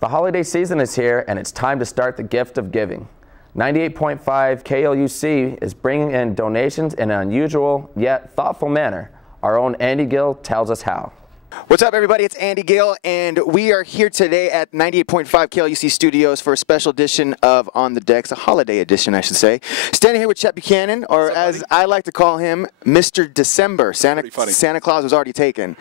The holiday season is here, and it's time to start the gift of giving. 98.5 KLUC is bringing in donations in an unusual yet thoughtful manner. Our own Andy Gill tells us how. What's up, everybody? It's Andy Gill, and we are here today at 98.5 KLUC Studios for a special edition of On the Decks, a holiday edition, I should say. Standing here with Chet Buchanan, or as I like to call him, Mr. December. Santa Claus was already taken.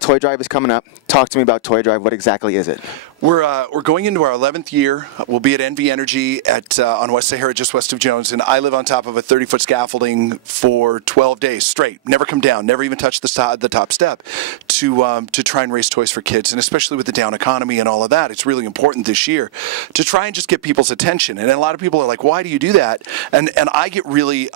Toy Drive is coming up. Talk to me about Toy Drive. What exactly is it? We're going into our 11th year. We'll be at UNLV Energy on West Sahara, just west of Jones, and I live on top of a 30-foot scaffolding for 12 days straight. Never come down, never even touch the top step to try and raise toys for kids, and especially with the down economy and all of that, it's really important this year to try and just get people's attention. And a lot of people are like, "Why do you do that?" And I get really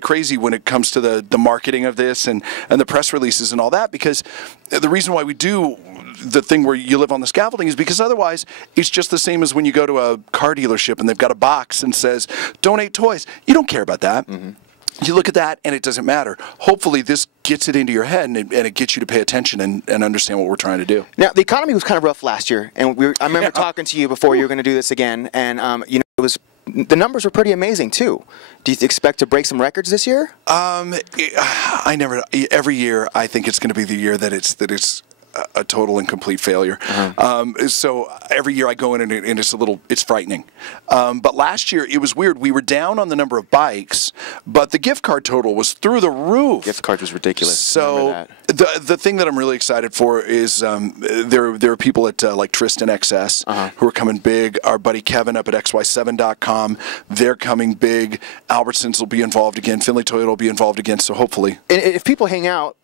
crazy when it comes to the marketing of this and the press releases and all that, because the reason why we do the thing where you live on the scaffolding is because otherwise it's just the same as when you go to a car dealership and they've got a box and says donate toys. You don't care about that. You look at that and it doesn't matter. Hopefully this gets it into your head and it gets you to pay attention and understand what we're trying to do. Now, the economy was kind of rough last year, and I remember talking to you before you were going to do this again, and the numbers were pretty amazing too. Do you expect to break some records this year? Every year I think it's going to be the year that it's a total and complete failure. So every year I go in and it's frightening. But last year it was weird. We were down on the number of bikes, but the gift card total was through the roof. Gift card was ridiculous. So the thing that I'm really excited for is there are people at like Tristan XS who are coming big. Our buddy Kevin up at xy7.com, they're coming big. Albertsons will be involved again. Finley Toyota will be involved again. So hopefully, and if people hang out,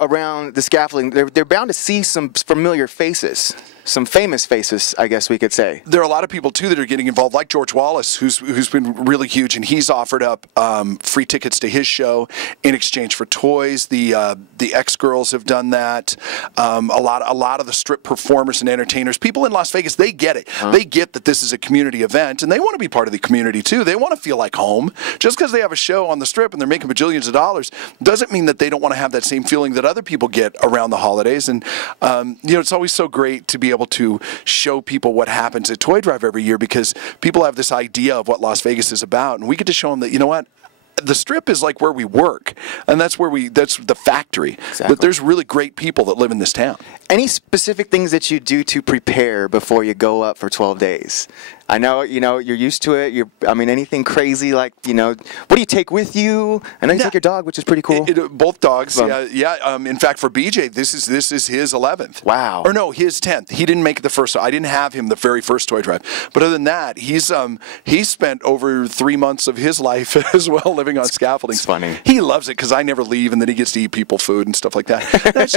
around the scaffolding, they're bound to see some familiar faces, some famous faces, I guess we could say. There are a lot of people too that are getting involved, like George Wallace, who's been really huge, and he's offered up free tickets to his show in exchange for toys. The X-Girls have done that. A lot of the strip performers and entertainers, people in Las Vegas, they get it. They get that this is a community event, and they want to be part of the community too. They want to feel like home. Just because they have a show on the strip and they're making bajillions of dollars doesn't mean that they don't want to have that same feeling that other people get around the holidays. And it's always so great to be able to show people what happens at Toy Drive every year, because people have this idea of what Las Vegas is about, and we get to show them that, you know what, the strip is like where we work, and that's the factory. Exactly. But there's really great people that live in this town. Any specific things that you do to prepare before you go up for 12 days? I know, you're used to it. Anything crazy, like, what do you take with you? I know you take your dog, which is pretty cool. Both dogs, yeah. In fact, for BJ, this is his 11th. Wow. Or no, his 10th. He didn't make it the first. I didn't have him the very first Toy Drive. But other than that, he's spent over 3 months of his life as well living on scaffolding. It's funny. He loves it because I never leave, and then he gets to eat people food and stuff like that.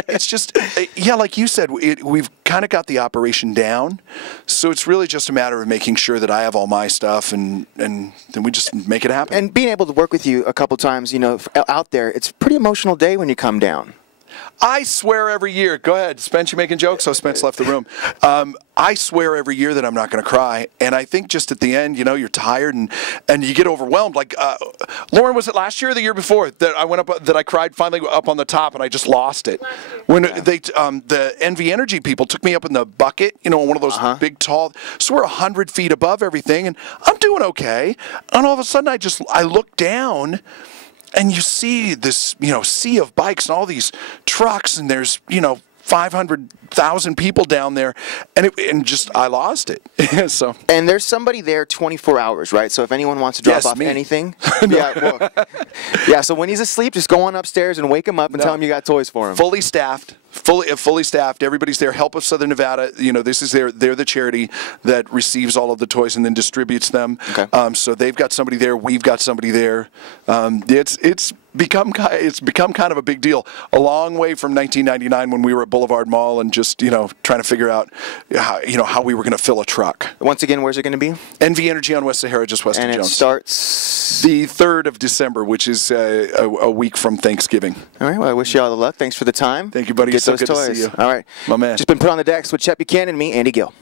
It's just, yeah, like you said, we've kind of got the operation down, so it's really just a matter of making sure that I have all my stuff, and then we just make it happen. And being able to work with you a couple times, out there, it's a pretty emotional day when you come down. I swear every year. Go ahead, Spence. You making jokes? Oh, Spence left the room. I swear every year that I'm not going to cry, and I think just at the end, you're tired and you get overwhelmed. Like Lauren, was it last year or the year before that I went up, that I cried finally up on the top, and I just lost it when the UNLV Energy people took me up in the bucket, one of those big tall. So we're 100 feet above everything, and I'm doing okay. And all of a sudden, I look down. And you see this, sea of bikes and all these trucks, and there's, 500,000 people down there, and I lost it. So. And there's somebody there 24 hours, right? So if anyone wants to drop off anything, so when he's asleep, just go on upstairs and wake him up and tell him you got toys for him. Fully staffed. Fully staffed. Everybody's there. Help of Southern Nevada. This is they're the charity that receives all of the toys and then distributes them. Okay. So they've got somebody there. We've got somebody there. It's become kind of a big deal. A long way from 1999 when we were at Boulevard Mall and just trying to figure out how we were going to fill a truck. Once again, where's it going to be? UNLV Energy on West Sahara, just west of Jones. And it starts the 3rd of December, which is a week from Thanksgiving. All right. Well, I wish you all the luck. Thanks for the time. Thank you, buddy. Get so those good toys. to see you. All right. My man. Just been put on the decks with Chet Buchanan and me, Andy Gill.